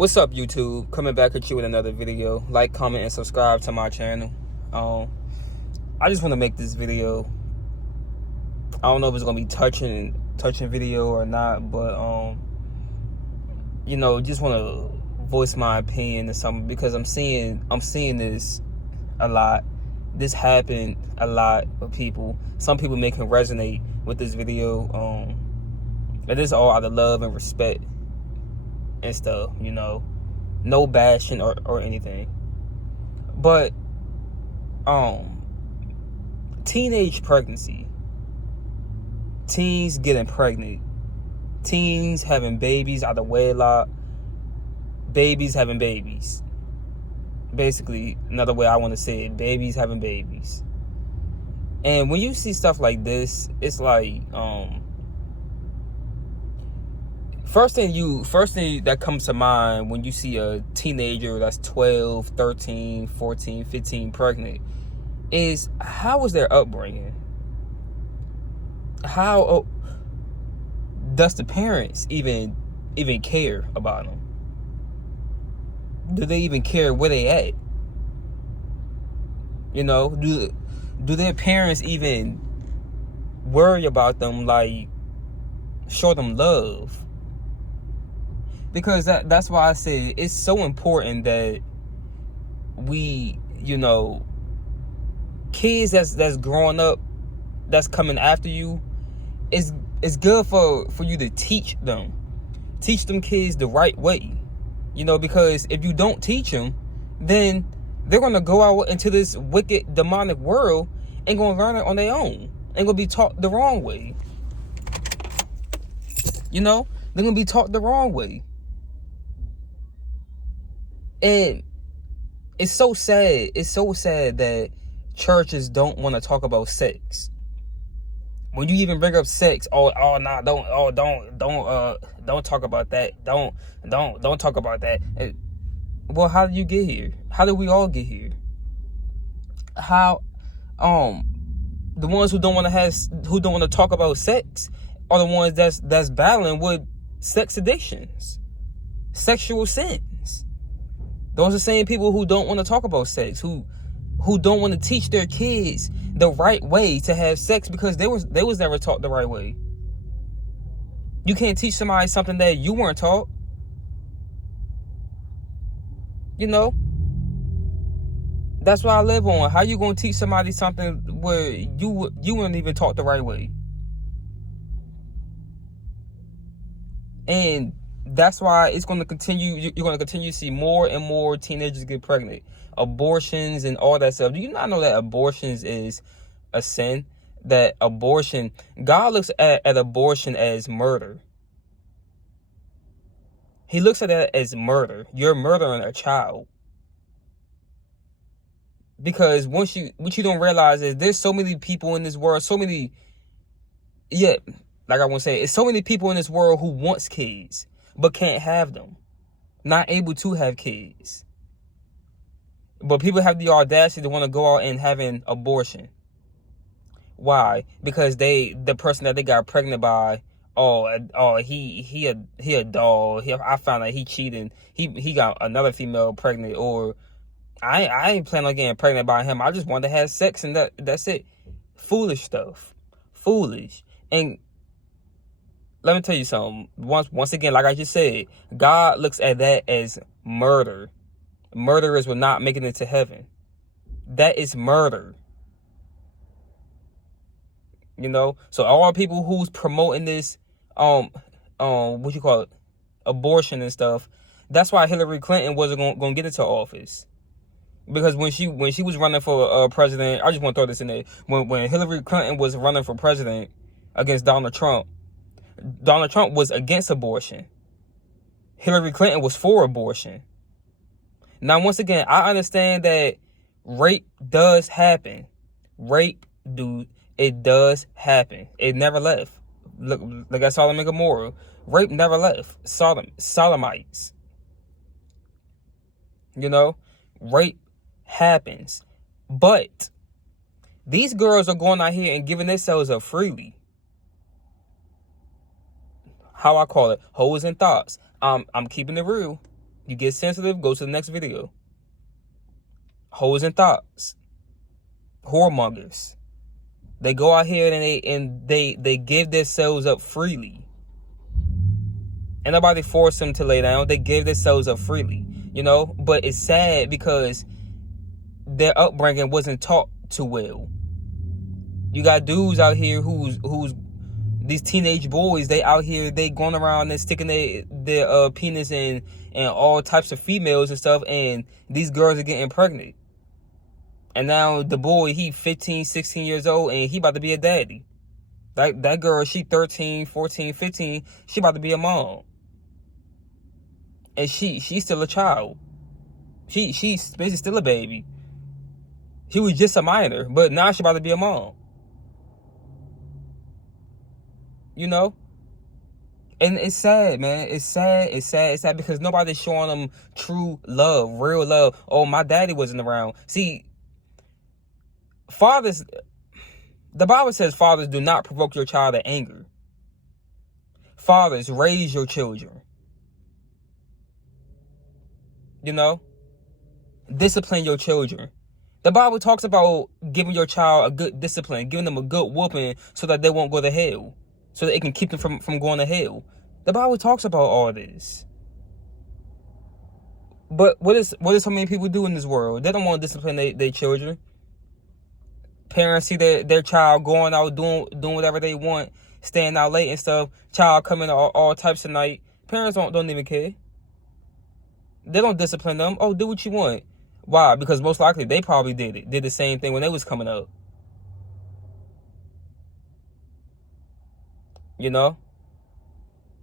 What's up, YouTube? Coming back at you with another video. Like, comment, and subscribe to my channel. I just want to make this video. I don't know if it's gonna be touching video or not, but just want to voice my opinion or something, because I'm seeing this a lot. This happened a lot with people. Some people may can resonate with this video. And this is all out of love and respect and stuff, no bashing or anything. But teenage pregnancy, teens getting pregnant, teens having babies out of wedlock, babies having babies. Basically, another way I want to say it, babies having babies. And when you see stuff like this, it's like First thing that comes to mind when you see a teenager that's 12, 13, 14, 15 pregnant is, how was their upbringing? How does the parents even care about them? Do they even care where they at? Do their parents even worry about them, like show them love? Because that's why I say it's so important that we, kids that's growing up, that's coming after you, it's good for you to teach them kids the right way, because if you don't teach them, then they're gonna go out into this wicked, demonic world and gonna learn it on their own and gonna be taught the wrong way. They're gonna be taught the wrong way. And it's so sad. It's so sad that churches don't want to talk about sex. When you even bring up sex, don't talk about that. Don't talk about that. Well, how did you get here? How did we all get here? How the ones who don't want to talk about sex are the ones that's battling with sex addictions, sexual sins. Those are the same people who don't want to talk about sex, who don't want to teach their kids the right way to have sex, because they was never taught the right way. You can't teach somebody something that you weren't taught. That's what I live on. How you gonna teach somebody something where you weren't even taught the right way? And that's why it's going to continue. You're going to continue to see more and more teenagers get pregnant, abortions and all that stuff. Do you not know that abortions is a sin? That abortion, God looks at abortion as murder. He looks at that as murder. You're murdering a child. Because what you don't realize is there's so many people in this world, like I want to say, it's so many people in this world who wants kids but can't have them, not able to have kids. But people have the audacity to want to go out and have an abortion. Why? Because the person that they got pregnant by, he a dog. I found out he cheating. He got another female pregnant, or I ain't planning on getting pregnant by him. I just want to have sex, and that's it. Foolish stuff. Foolish. And let me tell you something. Once again, like I just said, God looks at that as murder. Murderers will not make it into heaven. That is murder. So all people who's promoting this, what you call it, abortion and stuff, that's why Hillary Clinton wasn't going to get into office. Because when she was running for president, I just want to throw this in there. When Hillary Clinton was running for president against Donald Trump was against abortion. Hillary Clinton was for abortion. Now, once again, I understand that rape does happen. It does happen. It never left. Look at Sodom and Gomorrah. Rape never left. Sodomites. Rape happens. But these girls are going out here and giving themselves up freely. How I call it, hoes and thoughts. I'm keeping it real. You get sensitive, go to the next video. Hoes and thoughts. Whoremongers. They go out here and they give themselves up freely. And nobody forced them to lay down. They give themselves up freely, you know. But it's sad because their upbringing wasn't taught too well. You got dudes out here who's these teenage boys. They out here, they going around and sticking their penis in all types of females and stuff. And these girls are getting pregnant. And now the boy, he 15, 16 years old, and he about to be a daddy. That girl, she 13, 14, 15. She about to be a mom. And she's still a child. She's basically still a baby. She was just a minor, but now she about to be a mom. You know? And it's sad, man. It's sad because nobody's showing them true love, real love. Oh, my daddy wasn't around. See, fathers, the Bible says fathers do not provoke your child to anger. Fathers, raise your children. You know? Discipline your children. The Bible talks about giving your child a good discipline, giving them a good whooping so that they won't go to hell. So that it can keep them from going to hell. The Bible talks about all this. But what is so many people do in this world? They don't want to discipline their children. Parents see their child going out, doing whatever they want, staying out late and stuff. Child coming all types of night. Parents don't even care. They don't discipline them. Oh, do what you want. Why? Because most likely they probably did the same thing when they was coming up. You know?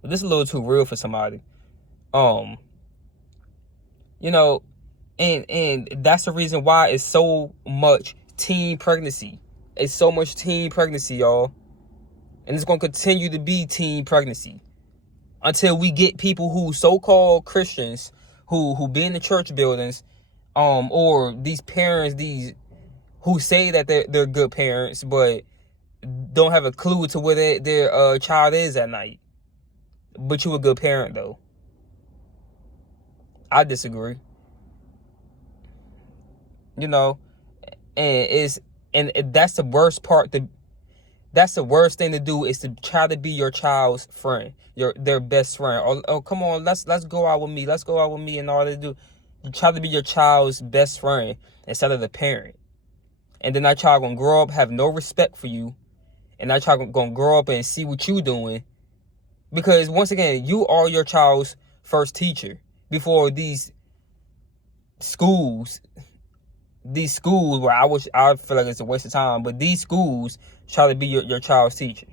This is a little too real for somebody. You know, and that's the reason why it's so much teen pregnancy. It's so much teen pregnancy, y'all. And it's going to continue to be teen pregnancy until we get people who so-called Christians who be in the church buildings, or these parents, these who say that they're good parents, but don't have a clue to where their child is at night. But you a good parent, though. I disagree. You know, and that's the worst part. That's the worst thing to do, is to try to be your child's friend, their best friend. Oh, come on, let's go out with me. Let's go out with me, and all they do, you try to be your child's best friend instead of the parent. And then that child gonna grow up, have no respect for you, and that child gonna grow up and see what you doing. Because once again, you are your child's first teacher before these schools where I feel like it's a waste of time, but these schools try to be your child's teacher.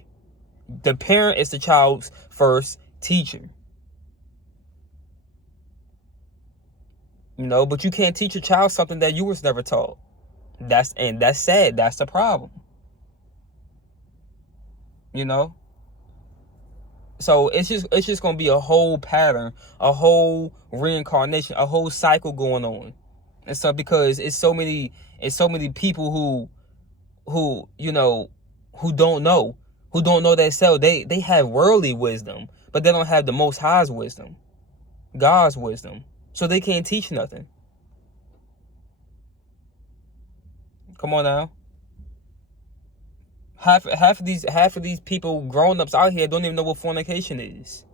The parent is the child's first teacher. You know, but you can't teach your child something that you was never taught. That's sad. That's the problem. You know? So it's just gonna be a whole pattern, a whole reincarnation, a whole cycle going on. And so because it's so many people who you know, who don't know themselves. They have worldly wisdom, but they don't have the Most High's wisdom, God's wisdom. So they can't teach nothing. Come on now. Half of these people, grown-ups out here, don't even know what fornication is.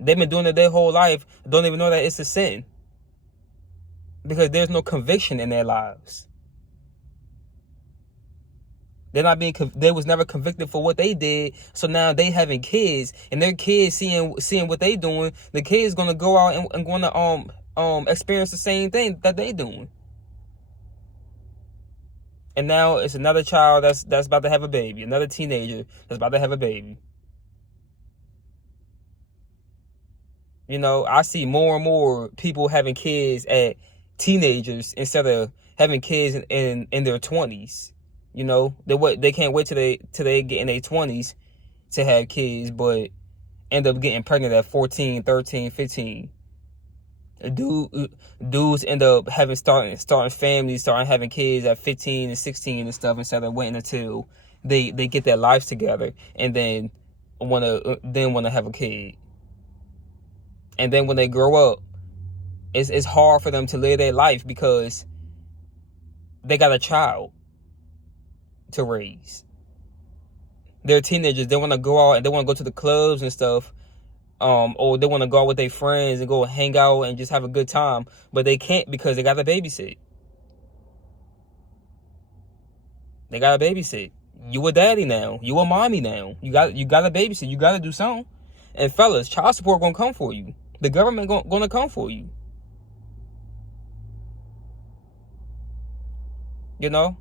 They've been doing it their whole life, don't even know that it's a sin. Because there's no conviction in their lives. They was never convicted for what they did. So now they having kids, and their kids seeing what they doing. The kids gonna go out and gonna experience the same thing that they doing. And now it's another child that's about to have a baby, another teenager that's about to have a baby. You know, I see more and more people having kids at teenagers instead of having kids in their 20s. You know, they can't wait till they get in their 20s to have kids, but end up getting pregnant at 14, 13, 15. Dudes end up starting families, starting having kids at 15 and 16 and stuff, instead of waiting until they get their lives together and then wanna have a kid. And then when they grow up, It's hard for them to live their life because they got a child to raise. They're teenagers. They want to go out and they want to go to the clubs and stuff, or they want to go out with their friends and go hang out and just have a good time, but they can't because they got to babysit. They got to babysit. You a daddy now. You a mommy now. You got to babysit. You got to do something. And fellas, child support gonna come for you. The government gonna come for you. You know?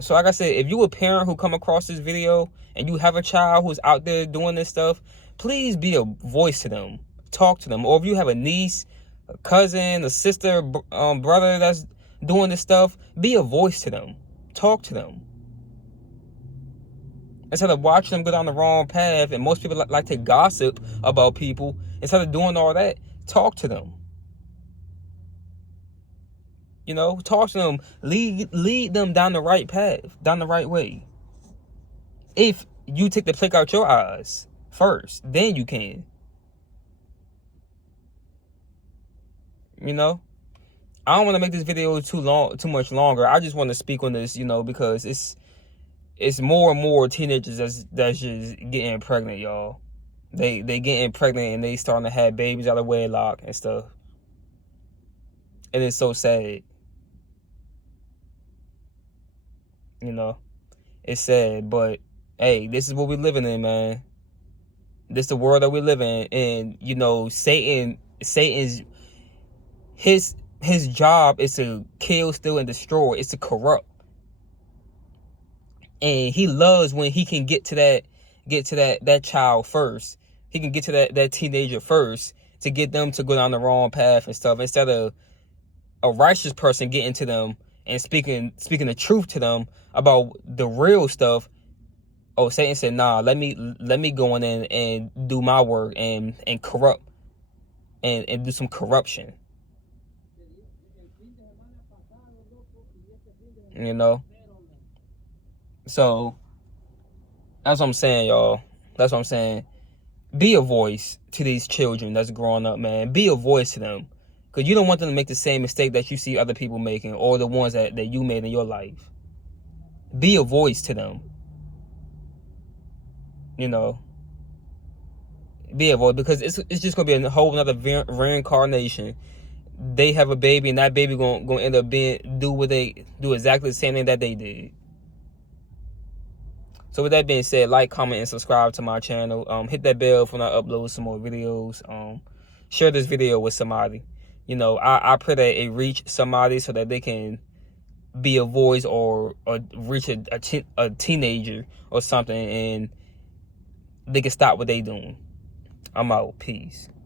So like I said, if you a parent who come across this video and you have a child who's out there doing this stuff, please be a voice to them. Talk to them. Or if you have a niece, a cousin, a sister, brother that's doing this stuff, be a voice to them. Talk to them. Instead of watching them go down the wrong path, and most people like to gossip about people, instead of doing all that, talk to them. You know, talk to them, lead them down the right path, down the right way. If you take the plague out your eyes first, then you can. You know, I don't want to make this video too much longer. I just want to speak on this, you know, because it's more and more teenagers that's just getting pregnant, y'all. They getting pregnant and they starting to have babies out of wedlock and stuff. And it's so sad. You know, it's sad, but hey, this is what we're living in, man. This is the world that we live in, and you know, Satan's his job is to kill, steal, and destroy. It's to corrupt, and he loves when he can get to that child first. He can get to that teenager first to get them to go down the wrong path and stuff, instead of a righteous person getting to them and speaking the truth to them about the real stuff. Oh, Satan said, nah, let me go in and do my work and corrupt and do some corruption. You know? So that's what I'm saying, y'all. That's what I'm saying. Be a voice to these children that's growing up, man. Be a voice to them. Because you don't want them to make the same mistake that you see other people making, or the ones that you made in your life. Be a voice to them. You know. Be a voice, because it's just going to be a whole another reincarnation. They have a baby, and that baby going to end up do exactly the same thing that they did. So with that being said, like, comment, and subscribe to my channel. Hit that bell when I upload some more videos. Share this video with somebody. You know, I pray that it reach somebody so that they can be a voice or reach a teenager or something, and they can stop what they doing. I'm out. Peace.